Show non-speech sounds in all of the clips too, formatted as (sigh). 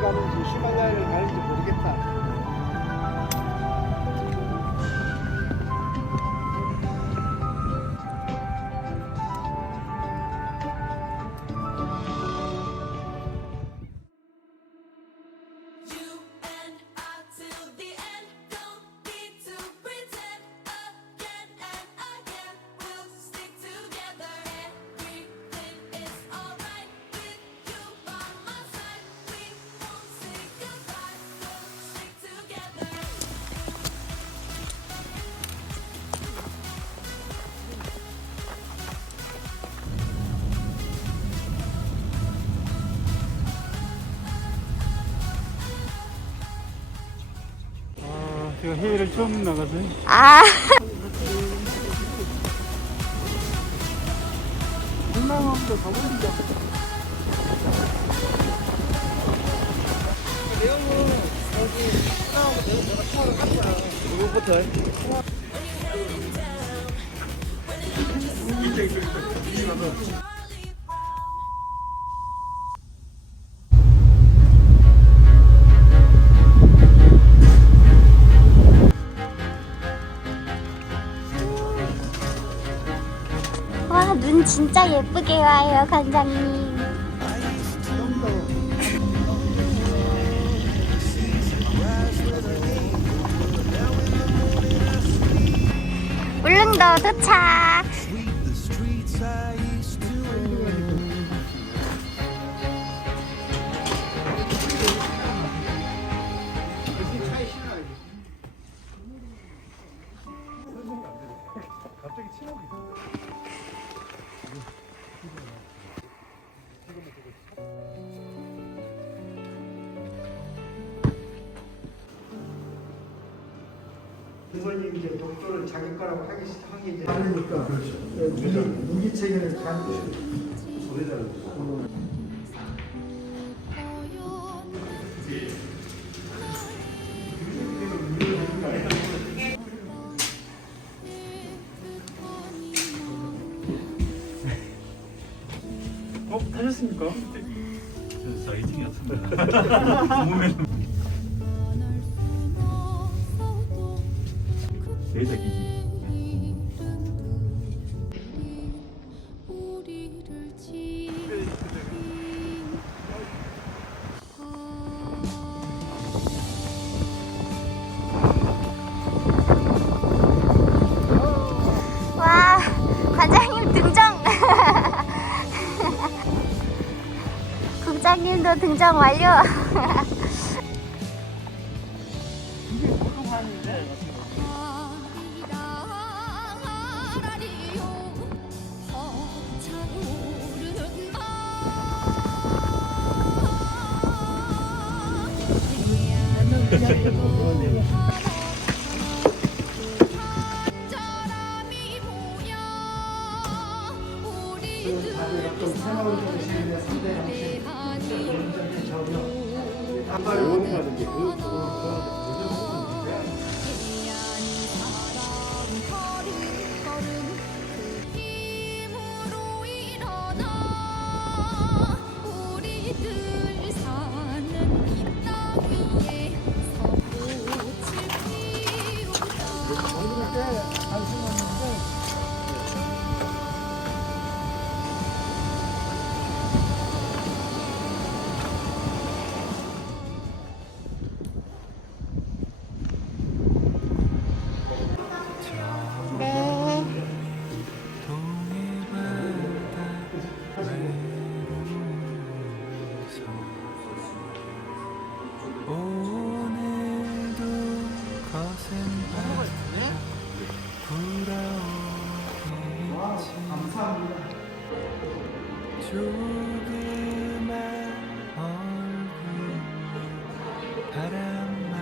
가는지 히말라야를 가는지 모르겠다. 제가 해외를 처음 나가서요. 아, 한남함도 가보는 적. 내용은 여기 내가 처음 한 거야. 이거부터. 와, 눈 진짜 예쁘게 와요, 관장님. 울릉도 도착. 선생님 이제 독도를 자기 거라고 하기 시작한 게 이제 하니까 무기, 무기 체계를 간 어, 하셨습니까? 사이팅이었습니다. 대사 (laughs) 지킨 와, 관장님 등장. (laughs) 국장님도 등장 완료. (laughs) 아리랑아라리요 바람이 보여 우리들 다들 좀 새로운 정신의 상대 양식 굉장히 전혀 배운다는 게 그, 태 조그만 얼굴 바람만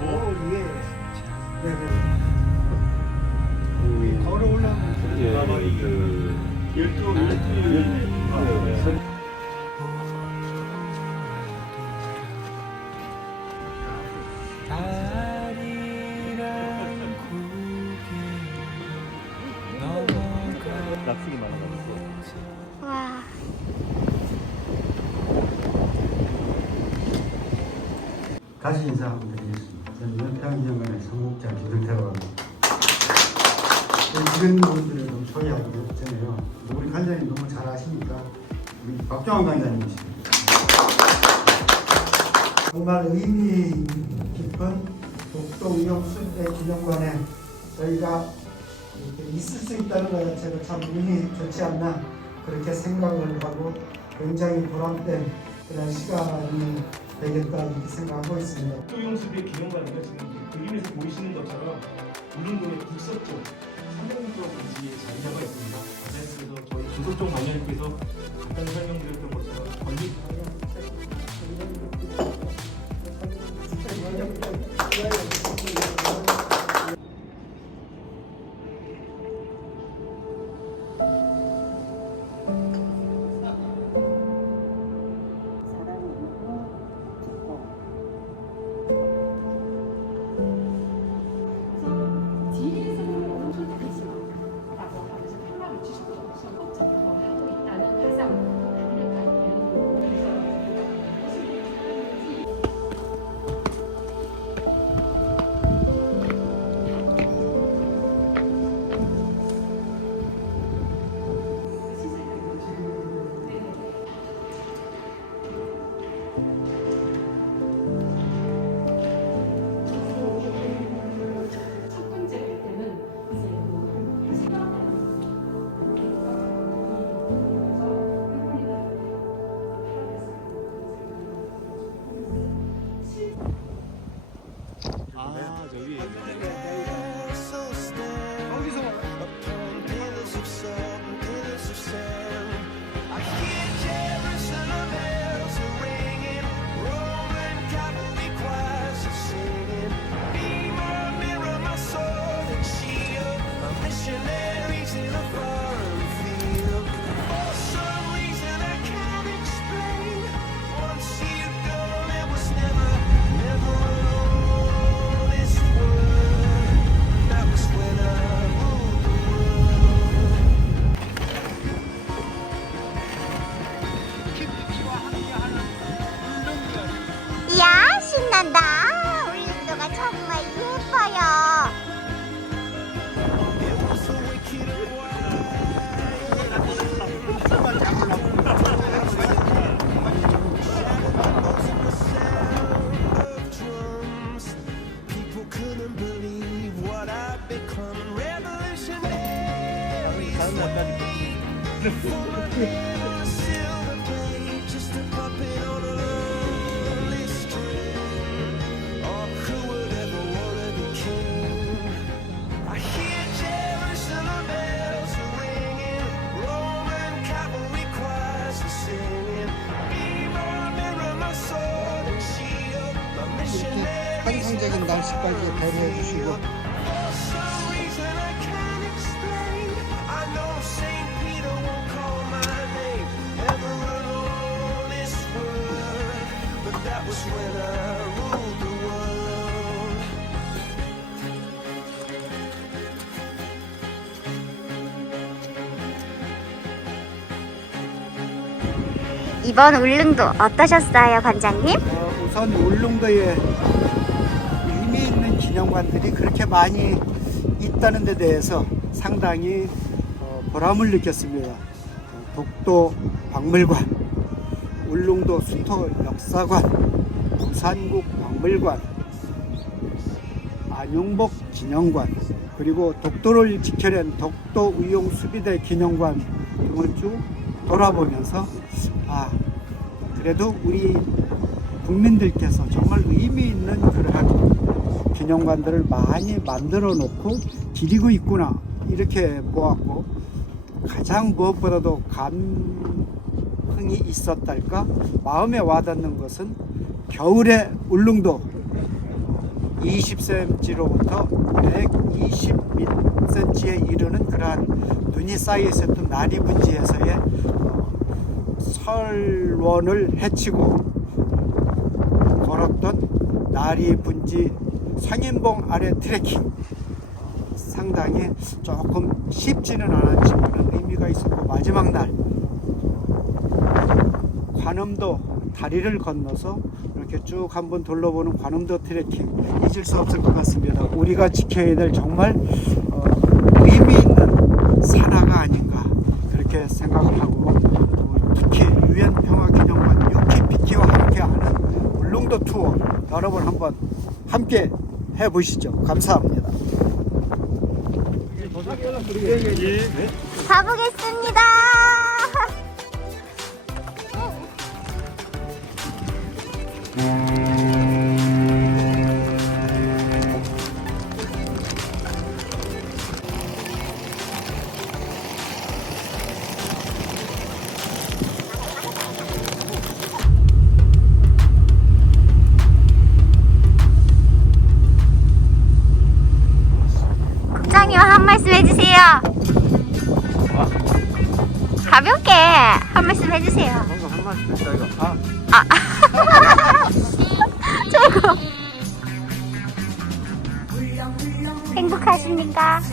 오 예. 네, 참 걸어 예, 그 열두 열두 열두 다시 인사 한번 드리겠습니다. 저는 연평정관의 성목자 김성태라고 합니다. 네, 이런 분들을 좀 소개하기 전에요. 우리 관장님 너무 잘 아시니까 우리 박정환 관장님이십니다. 정말 의미 깊은 독도 위험 수대 기념관에 저희가 이렇게 있을 수 있다는 것 자체가 참 운이 좋지 않나 그렇게 생각을 하고 굉장히 보람된 그런 시간이 되겠다 이렇게 생각하고 있습니다. 독도용수비의 기념관인가 지금 이 그림에서 보이시는 것처럼 울릉도의 북서쪽 삼성도 부지에 자리 잡아 있습니다. 네, 그래서 저희 중소쪽 관련님께서 간단히 설명드렸던 것처럼 건립 환상적인 날씨까지 배려해 주시고. 이번 울릉도 어떠셨어요 관장님? 어, 우선 울릉도에 기념관들이 그렇게 많이 있다는 데 대해서 상당히 어, 보람을 느꼈습니다. 어, 독도 박물관, 울릉도 수토 역사관, 부산국 박물관, 안용복 기념관, 그리고 독도를 지켜낸 독도 의용 수비대 기념관 등을 쭉 돌아보면서 아 그래도 우리 국민들께서 정말 의미 있는 그러한 기념관들을 많이 만들어 놓고 기리고 있구나 이렇게 보았고 가장 무엇보다도 감흥이 있었달까? 마음에 와닿는 것은 겨울에 울릉도. 20cm로부터 120cm에 이르는 그러한 눈이 쌓여 있었던 나리 분지에서의 설원을 헤치고 걸었던 나리 분지 상인봉 아래 트레킹 상당히 조금 쉽지는 않았지만 의미가 있었고 마지막 날 관음도 다리를 건너서 이렇게 쭉 한번 둘러보는 관음도 트레킹 잊을 수 없을 것 같습니다. 우리가 지켜야 될 정말 어, 의미 있는 산화가 아닌가 그렇게 생각을 하고 또 특히 유엔 평화 기념관 UKPT와 함께하는 울릉도 투어 여러분 한번 함께 해보시죠. 감사합니다. 가보겠습니다. 말씀 해주세요. 가볍게 한 말씀 해주세요. 한 말씀 했다 이거. 아, (laughs) 최고. 행복하십니까? (laughs)